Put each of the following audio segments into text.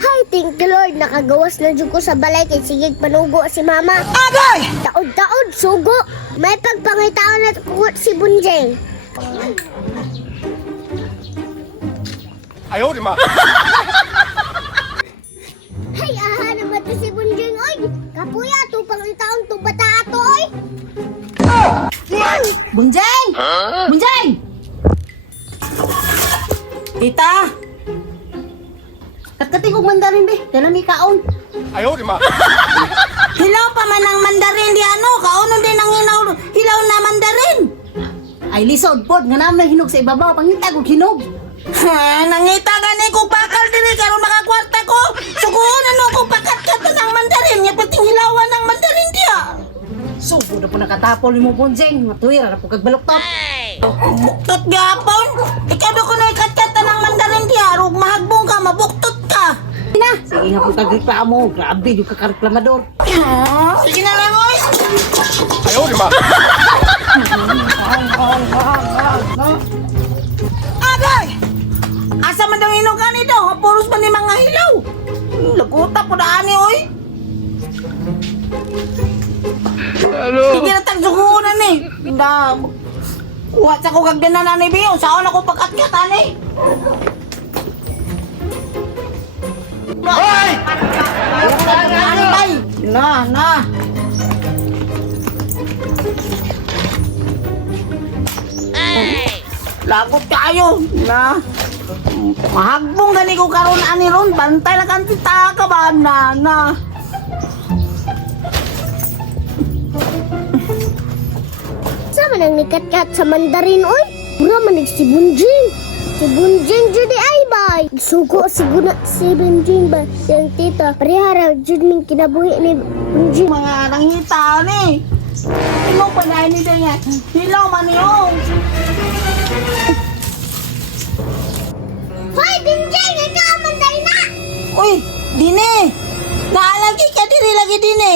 Hi, thank you Lord. Nakagawas na dyan ko sa balay kay sigig panugo si mama. Agay! Taod-taod, sugo. May pagpangitaon na ko si Bunjeng. 哎呦我的妈！ Hay, aha naman to si Bunjeng, oy. Kapuya, to pangitaon to bata ato, oy. Bunjeng! Bunjeng! Tita! Katkating kong mandarin, be. Dala may kaon. 哎呦我的妈！ Hilaw pa man ang mandarin di ano. Kaunon din ang hilaw na mandarin. Ay, lisod po. Nga naman na hinog sa ibabaw. Pangita ko hinog. Ha, nangita gani ko pakal diri karon makakwarta ko. Suguon ano ko pakat-kat ng mandarin. Nga pating hilawan ng mandarin dia. Sugo na po nakatapol mo, Bunjeng. Matuwira na po kagbaluktot. Buktot gapon. Ikaw na ko na ikat-kat ng mandarin dia. Rug mahagbong ka, mabuktot ka. Na. Sige nga po kagreklamo. Grabe yung kakareklamador. Sige na lang, oy. 哎呦我的妈！ Agay! Asa man daw inog ka nito? Puros man ni mga hilaw. Laguta po na ani, oy. Sige na tagsukunan eh. Hinda. Kuha sa ko kagdanan ni Biyo. Saan ako pagkat-katan eh. Hoy! Ano bay? Na. Lagot kayo. Na. Mahagbong gani ko karon ani ron. Bantay na kantita ka ba? Na. Sama nang nikat-kat sa mandarin, oy. Pura manig si Bunjeng. Si Bunjeng judi ay bay. Sugo siguro si Bunjeng ba? Yang tita, parihara jud ning kinabuhi ni Bunjeng. Mga nangita ni. Imo pa na ni niya. Hilaw man yung. Hoy, Bunjeng, ikaw ang mandarin na! Uy, dine. Naalagi ka diri lagi dine.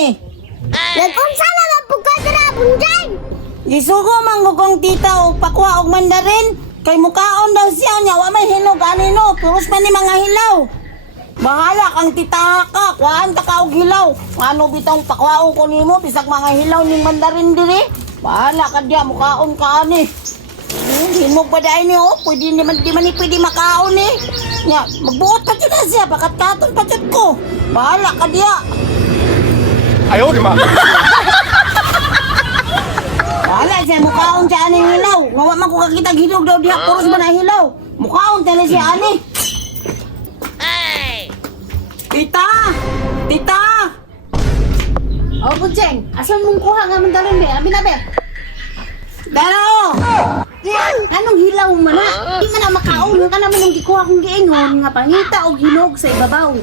Nag-unsa na lang po ka dira, Bunjeng! Isugo man ko kong tita o pakwa og mandarin. Kay mukaon daw siya niya. Wa may hinog anino. Puros man ni mga hilaw. Bahala kang tita ka. Kuhaan ta ka og hilaw. Ano bitong pakwaon ko nimo. Bisag mga hilaw ning mandarin diri. Bahala ka diya. Mukaon ka ani. Hinog pa dahil niyo. Pwede naman di man ni pwede makaon eh. Nya, magbuot pa dyan na siya. Bakat katon pa dyan ko. Bahala ka diya. 哎呦我的妈！ Wala siya, mukhaon siya aning hilaw. Ngawa man ko kakita hinog daw diha, puros ba na hilaw? Mukhaon tala siya ani. Tita! Tita! Oh, Bunjeng, asan mong kuha nga mandarin, be? Amin na, be. Daro! Anong hilaw man na? Di ka na makaon ka naman yung gikuha kong giingon nga pangita o hinog sa ibabaw.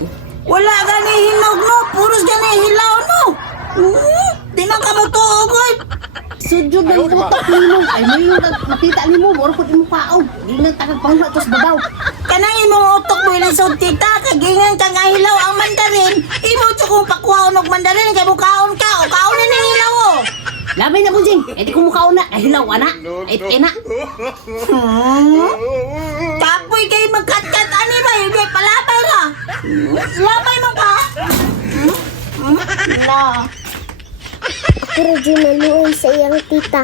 Wala gani hinog no, puros gani hilaw no. Di na ka magtuugod. Sudyo ng putok hinog. Ay, may yung makita ni mo, moro ko di mo kaon. Di na tagag pangha tos babaw. Kanang imong utok mo ilisod tita, kagingan ka nga hilaw ang mandarin. Imo tsukong pakwaon og mandarin, kay mukaon ka, o kaon na ng hilaw o. Labay na, Bunjeng. Eh, di ko makaon na. Ay, hilaw, ana. Ay, ina. Kapoy kay magkat-kat ani ba? Hindi palabay ka. Labay mo ka. Na. Pero di naluoy sa iyang tita.